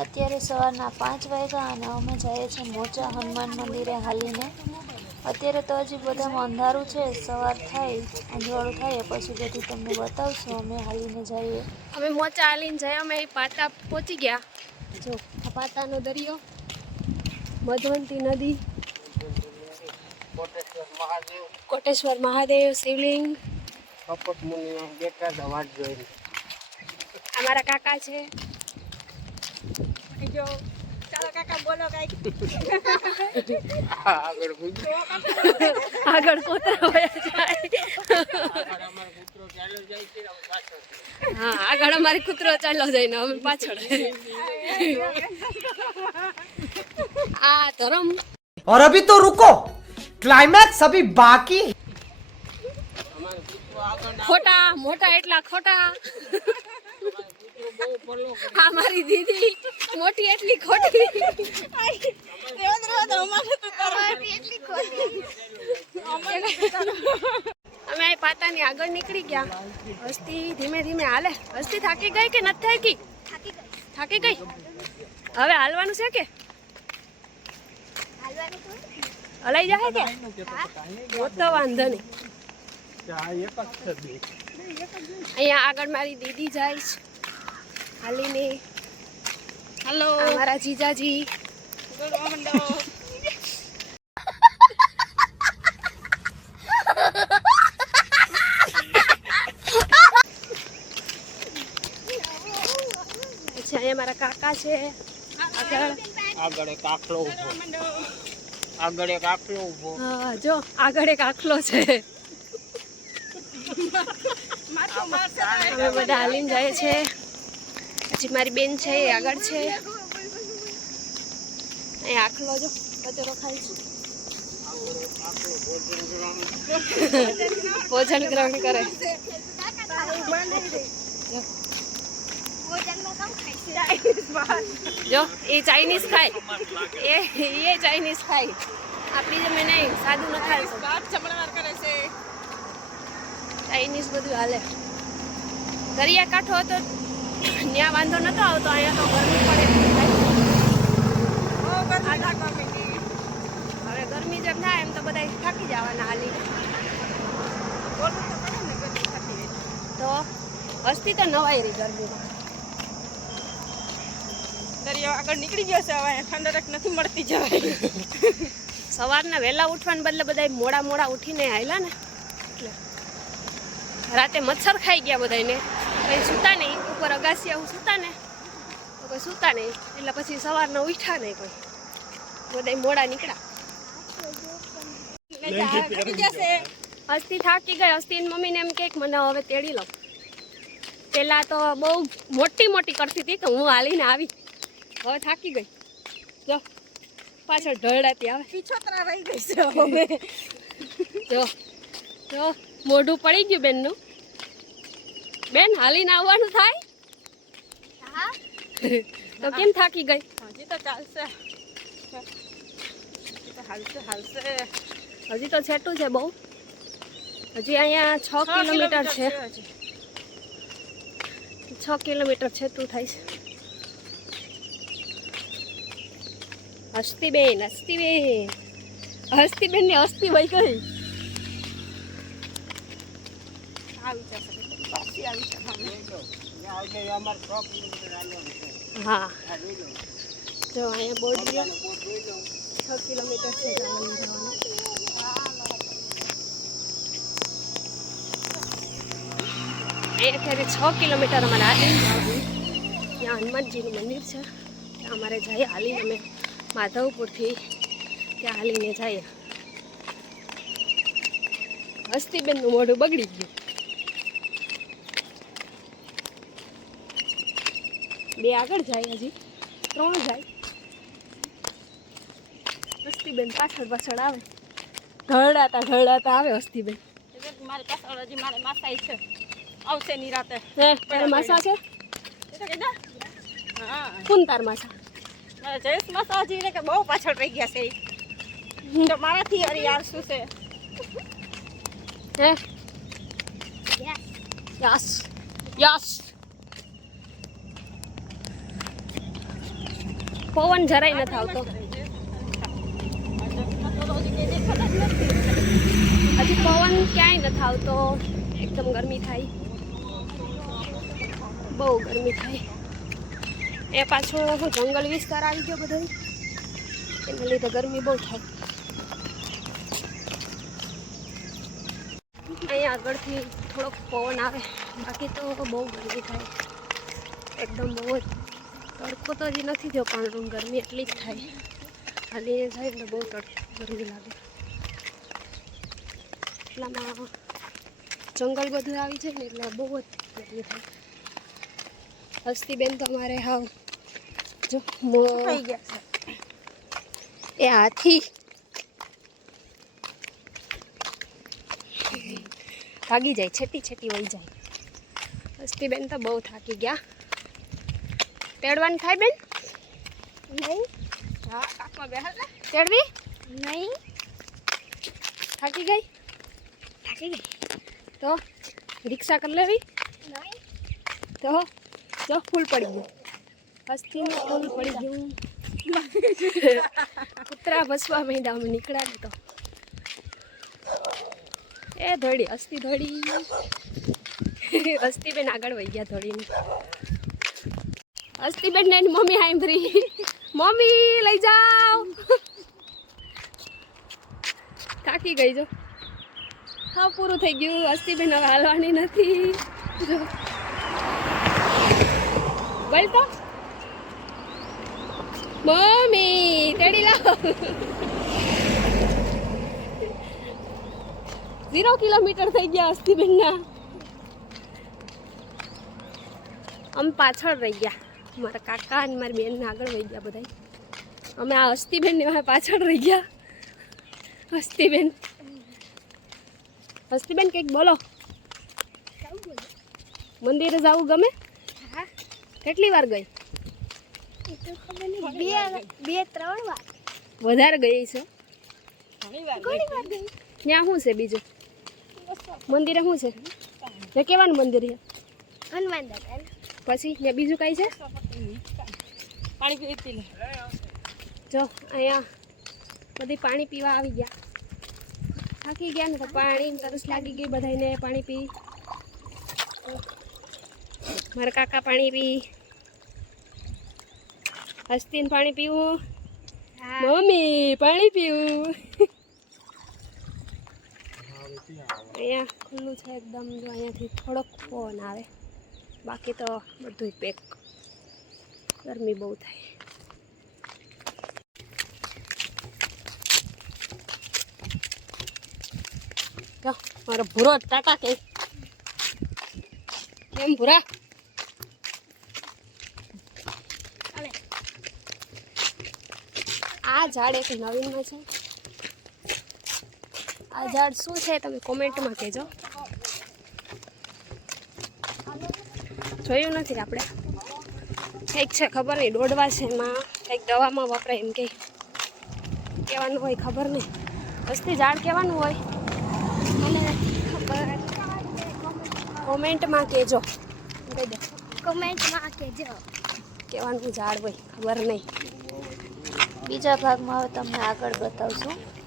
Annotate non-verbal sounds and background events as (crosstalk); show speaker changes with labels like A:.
A: અત્યારે સવારના પાંચ વાગ્યા અને અમે જઈએ છીએ મોચા હનુમાન મંદિરે હાલીને. અત્યારે તો હજી બધામાં અંધારું છે સવાર થાય અંજવાળું થાય પછી બધું તમને બતાવશું અમે હાલીને જઈએ.
B: અમે મોચા હાલીને જઈએ અમે પાટા પહોંચી ગયા. જો આ પાટાનો દરિયો મધવંતી નદી.
C: કોટેશ્વર મહાદેવ.
B: શિવલિંગ. અમારા કાકા છે.
C: આગળ કૂદો
B: આગળ કોતરા વયા જાય
C: આગળ અમારો કૂતરો ચાલ્યો જાય છે અમે પાછળ
B: હા આગળ અમારી કૂતરો ચાલ્યો જાય ને અમે પાછળ આ ધરમ
D: और अभी तो रुको क्लाइमैक्स अभी बाकी है।
C: અમારો કૂતરો આગળ ના
B: ખોટા મોટા એટલા ખોટા
C: કૂતરો બહુ પરલો
B: આ મારી દીદી મોટી એટલી ખોટી. અમે આ પાતાની આગળ નીકળી ગયા. હસ્તી ધીમે ધીમે હાલે. હસ્તી થાકી ગઈ કે નથી થાકી? થાકી ગઈ. હવે હાલવાનું છે કે? હલાઈ જાય કે? તો વાંધો નહીં. અહીંયા આગળ મારી દીદી જાય છે. હાલીને
E: હલો.
B: અમારા જીજાજી. અહીંયા મારા કાકા છે. આગળ.
C: આગળ એક આખલો ઊભો આગળ એક આખલો ઊભો
B: હા જો આગળ એક આખલો છે. અમે બધા હાલીને જાય છે. પછી મારી બેન છે એ આગળ છે. અહીં આખલો જો, કચરો ખાય છે. ભોજન ગ્રહણ કરે. જો, એ ચાઇનીઝ ખાય. એ એ ચાઇનીઝ ખાય. આપણી જમે નહીં, સાદું ન ખાય. ચાઇનીઝ બધું હાલે. દરિયા કાંઠો હતો. ત્યાં વાંધો નતો આવતો અહીંયા તો ગરમી પડે હવે ગરમી જેમ થાય એમ તો બધા થાકી જવાના હાલી. તો હસ્તી તો નવાઈ રહી ગરમીમાં.
E: દરિયો આગળ નીકળી ગયો છે હવે ઠંડક નથી મળતી જવાય.
B: સવારના વહેલા ઉઠવાને બદલે બધા મોડા મોડા ઉઠીને આવેલા ને. એટલે રાતે મચ્છર ખાઈ ગયા બધાને કંઈ સૂતા નહીં. ઉપર અગાસિયા આવું સૂતા ને તો કોઈ સૂતા નહીં. એટલે પછી સવારના ઉઠ્યા નહીં કોઈ. બધા મોડા નીકળ્યા. હસ્તી થાકી ગઈ. હસ્તી મમ્મીને એમ કે મને હવે તેડી લઉં પહેલાં તો બહુ મોટી મોટી કરતી હતી તો હું હાલીને આવી. હવે થાકી ગઈ. જો પાછળ ઢળડાતી આવે.
E: પીછોતરા રહી ગઈ છે હવે.
B: જો જો મોઢું પડી ગયું બેનનું. બેન હાલીને આવવાનું થાય? તો કેમ થાકી ગઈ?
E: હજી તો ચાલશે. હાલશે હાલશે.
B: હજી તો છેટું છે બહુ. હજી અહીંયા છ કિલોમીટર છે. છ કિલોમીટર છેટું થાય છે. હસ્તીબેન હસ્તીબેન. હસ્તીબેનની હસ્તી વહી ગઈ.
E: આવી જશે આવી છે
B: હા. જો, અહીંયા
C: બોટ જોઈ
B: છ કિલોમીટર છે અત્યારે છ કિલોમીટર અમારે હાલીને ત્યાં હનુમાનજીનું મંદિર છે. ત્યાં અમારે જઈએ હાલી અમે માધવપુરથી. ત્યાં હાલીને જઈએ. હસ્તીબેનનું મોઢું બગડી ગયું. બે આગળ જાય હજી. ત્રણ જાય. હસ્તીબેન પાછળ પાછળ આવે. ઢળડાતા ઢળડાતા આવે હસ્તીબેન
E: મારે મારી પાછળ હજી મારે છે. આવશે
B: માસા છે?
E: એ તો કીધા હા.
B: કોણ તાર માસા?
E: મારા જયેશ માસા હજી ને કે બહુ પાછળ રહી ગયા છે તો મારાથી અરે યાર શું છે.
B: હે? યસ. યસ. પવન જરાય નથી આવતો. હજી પવન ક્યાંય નથી આવતો. એકદમ ગરમી થાય. બહુ ગરમી થાય. એ પાછો જંગલ વિસ્તાર આવી ગયો બધો. એના લીધે ગરમી બહુ થાય. અહીંયા આગળથી થોડોક પવન આવે. બાકી તો બહુ ગરમી થાય. એકદમ બહુ જ. તડકો તો હજી નથી થયો પણ ગરમી એટલી જ થાય. ખાલી એ જાય એટલે બહુ તડકો ગરમી લાગે. એટલામાં જંગલ બધું આવી જાય ને એટલે બહુ જ ગરમી થાય. હસ્તીબેન તો અમારે હાવ જો મો
E: થઈ ગયા છે.
B: એ હાથી. ભાગી જાય છેટી છેટી વહી જાય. હસ્તીબેન તો બહુ થાકી ગયા. તેડવાનું થાય બેન?
E: નહીં.
B: હા કાકમાં બેહાલ તેડવી?
E: નહીં.
B: થાકી ગઈ?
E: થાકી ગઈ.
B: તો રિક્ષા કરી લેવી?
E: નહીં.
B: તો જો ફૂલ પડી ગયું. હસ્તીનું ફૂલ પડી ગયું. (laughs) કૂતરા ભસવા માંડ્યા અમે નીકળ્યા ને તો. એ ધોડી હસ્તી ધોડી હસ્તીબેન આગળ વહી ગયા ધોડીને હસ્તીબેન ને મમ્મી હાઈમ્ભરી મમ્મી, લઈ જાઓ. થાકી ગઈ જો. હા, પૂરું થઈ ગયું. અસ્તિબેન હવે હાલવાની નથી. જો. બોલ તો. મમ્મી, તેડી લાવો. ઝીરો કિલોમીટર થઈ ગયા અસ્તિબેનના આમ પાછળ રહી ગયા. મારા કાકા અને મારી બેનને આગળ વહી ગયા બધા અમે આ હસ્તીબેન ને પાછળ રહી ગયા. હસ્તીબેન. હસ્તીબેન કંઈક બોલો. મંદિરે જવું ગમે?
E: હા.
B: કેટલી વાર ગઈ?
E: એ તો ખબર નહીં. બે બે ત્રણ વાર.
B: વધારે ગઈ છે?
E: ઘણી વાર ગઈ.
B: ત્યાં શું છે બીજું? મંદિરે શું છે? કેવાનું મંદિર છે?
E: હનુમાન દાદા.
B: પછી ને બીજું કાંઈ છે?
E: પાણી પી
B: જો અહીંયા બધી પાણી પીવા આવી ગયા. થાકી ગયા ને તો પાણી તરસ લાગી ગઈ બધાને પાણી પી. મારા કાકા પાણી પી. હસ્તીન પાણી પીવું. મમ્મી પાણી પીવું. અહીંયા ખુલ્લું છે એકદમ જો અહીંયાથી થોડોક ફોન આવે. બાકી તો બધું પેક ગરમી બહુ થાય. મારો ભૂરો ટાટા કે. કેમ ભૂરા? આ ઝાડ એક નવીનમાં છે. આ ઝાડ શું છે તમે કોમેન્ટમાં કહેજો. જોયું નથી આપણે? કંઈક છે ખબર નહીં દોડવા છે એમાં કંઈક દવામાં વપરાય એમ કે. કહેવાનું હોય ખબર નહીં. વસ્તી ઝાડ કહેવાનું હોય. મને ખબર. કોમેન્ટમાં કહેજો. કહી દે.
E: કોમેન્ટમાં કહેજો.
B: કહેવાનું ઝાડ હોય ખબર નહીં.
A: બીજા ભાગમાં હવે તમને આગળ બતાવશું.